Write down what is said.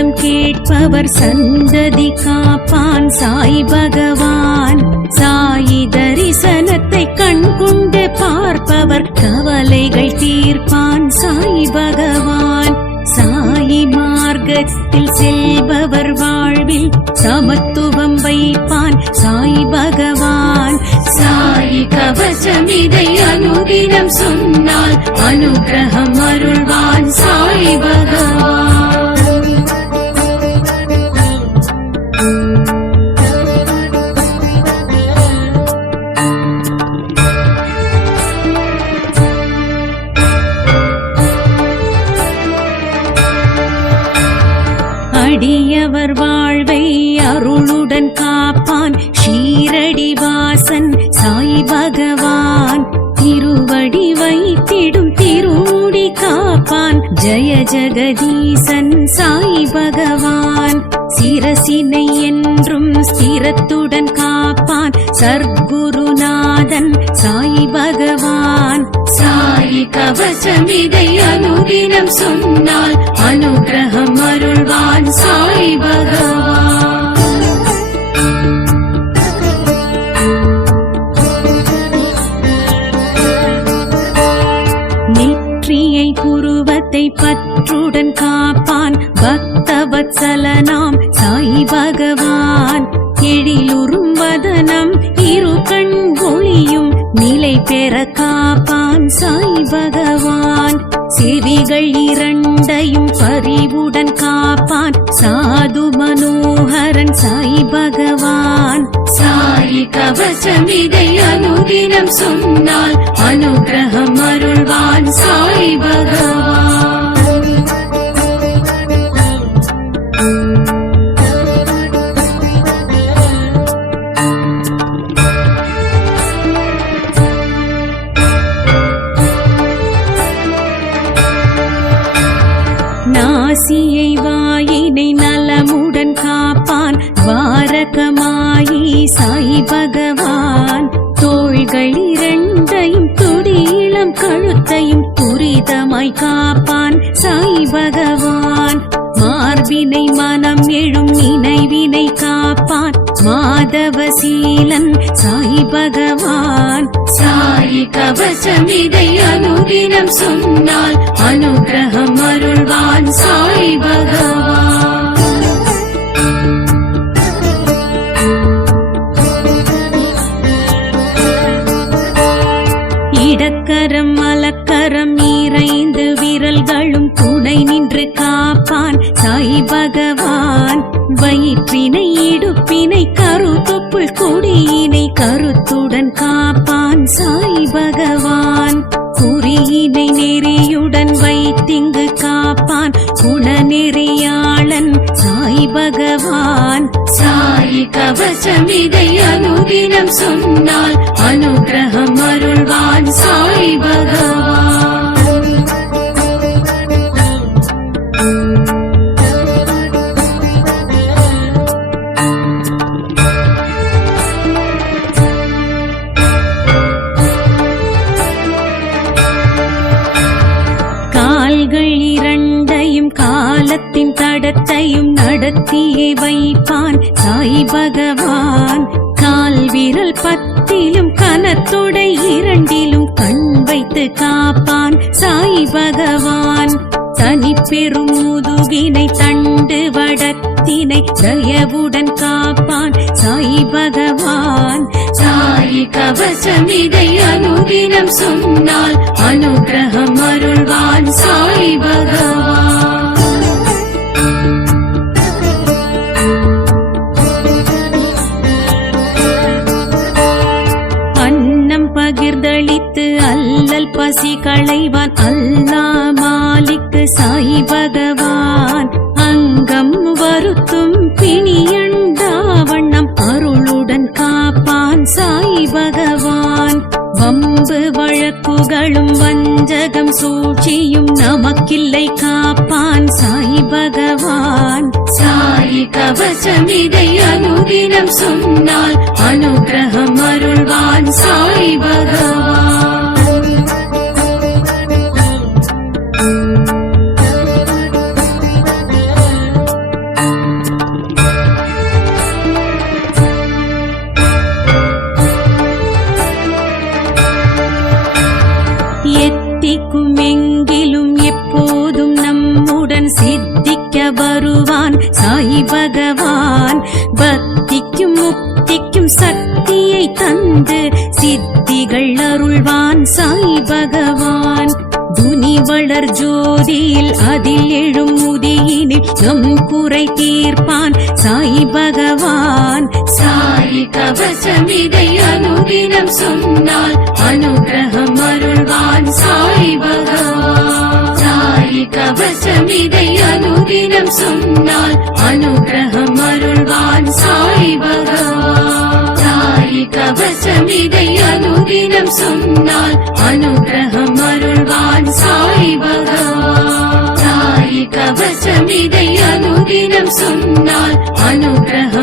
சந்ததம் கேட்பவர் சந்ததி காப்பான் சாய் பகவான். சாயி தரிசனத்தை கண்கொண்டு பார்ப்பவர் கவலைகள் தீர்ப்பான் சாய் பகவான். சாயி மார்க்கத்தில் செல்பவர் வாழ்வில் சமத்துவம் வைப்பான் சாய் பகவான். சாயி கவசம் இதை அனுதினம் சொன்னால் அனுகிரகம் அருள்வான் சாய் பகவான். அடியவர் வாழ்வை அருளுடன் காப்பான் ஷீரடி வாசன் சாய் பகவான். திருவடி வைத்திடும் திருமுடி காப்பான் ஜெய ஜெகதீசன் சாய் பகவான். சிரசினை என்றும் ஸ்திரத்துடன் காப்பான் சர்க்குருநாதன் சாய் பகவான். சாயி கவசம் இதை அனுதினம் சொன்னால் அனுகிரகம் அருள்வான் சாய் பகவான். நெற்றியை புருவத்தை பற்றுடன் காப்பான் பக்தவத்சலனாம் சாய் பகவான். எழிலுறும் வதனம் இரு கண் ஒளியும் நிலை பெற காப்பான் சாய் பகவான். செவிகள் இரண்டையும் பரிவுடன் காப்பான் சாது மனோகரன் சாய் பகவான். சாயி கவசம் இதை அனுதினம் சொன்னால் அனுகிரகம் அருள்வான் சாய் பகவான். நாசியை வாயினை நலமுடன் காப்பான் வாரகமாயி சாய் பகவான். தோள்கள் இரண்டையும் துடியிளம் கழுத்தையும் துரிதமாய் காப்பான் சாய் பகவான். மார்பினை மனம் எழும் நினைவினை காப்பான் மாதவசீலன் சாய் பகவான். சாயி கவசம் இதை அனுதினம் சொன்னால் அனுகிரகம் அருள்வான் சாய் பகவான். இடக்கரம் மலக்கரம் இறைந்து விரல்களும் துணை நின்று காப்பான் சாய் பகவான். வயிற்றினை இடுப்பினை கருத்தொப்புள் கொடியினை கருத்துடன் காப்பான் சாய் பகவான். குறியினை நெறியுடன் வைத்திங்கு காப்பான் குணநெறியாளன் சாய் பகவான். சாயி கவசம் இதை அனுதினம் சொன்னால் அனுகிரகம் அருள்வான் சாய் பகவான். காலத்தின் தடத்தையும் நடத்தியே வைப்பான் சாய் பகவான். கால் விரல் பத்திலும் கனத்தொடை இரண்டிலும் கண் வைத்து காப்பான் சாய் பகவான். தனி பெரும் முதுகினை தண்டு வடத்தினை தயவுடன் காப்பான் சாய் பகவான். சாயி கவசம் இதை அனுதினம் சொன்னால் அனுகிரகம் அருள்வான் சாய் பகவான். பகிர்ந்தளித்து அல்லல் பசி களைவான் அல்லா மாலிக்கு சாய் பகவான். அங்கம் வருத்தும் பிணியண்டா வண்ணம் அருளுடன் காப்பான் சாய் பகவான். வம்பு வழக்குகளும் வஞ்சகம் சூழ்ச்சியும் நமக்கில்லை காப்பான் சாய் பகவான். சாயி கவசம் இதை அனுதினம் சொன்னால் அனுகிரகம் அருள்வான் சாய் பகவான். தருவான் சாய் பகவான். பக்திக்கும் முக்திக்கும் சக்தியை தந்து சித்திகள் அருள்வான் சாய் பகவான். துனி வளர் ஜோதியில் அதில் எழும் முதியினில் நம் குறை தீர்ப்பான் சாய் பகவான். சாய் கவசமிதை அனுதினம் சொன்னால் அனுகிரகம் அருள்வான் சாய் பகவான். சாய் கவசமிதை அனுதினம் சொன்னால் அனுகிரகம் அருள்வான் சாய் பகவான். சாய் கவசமிதை அனுதினம் சொன்னால் அனுகிரகம் அருள்வான் சாய் பகவான். சாய் கவசமிதை அனுதினம் சொன்னால் அனுகிரகம்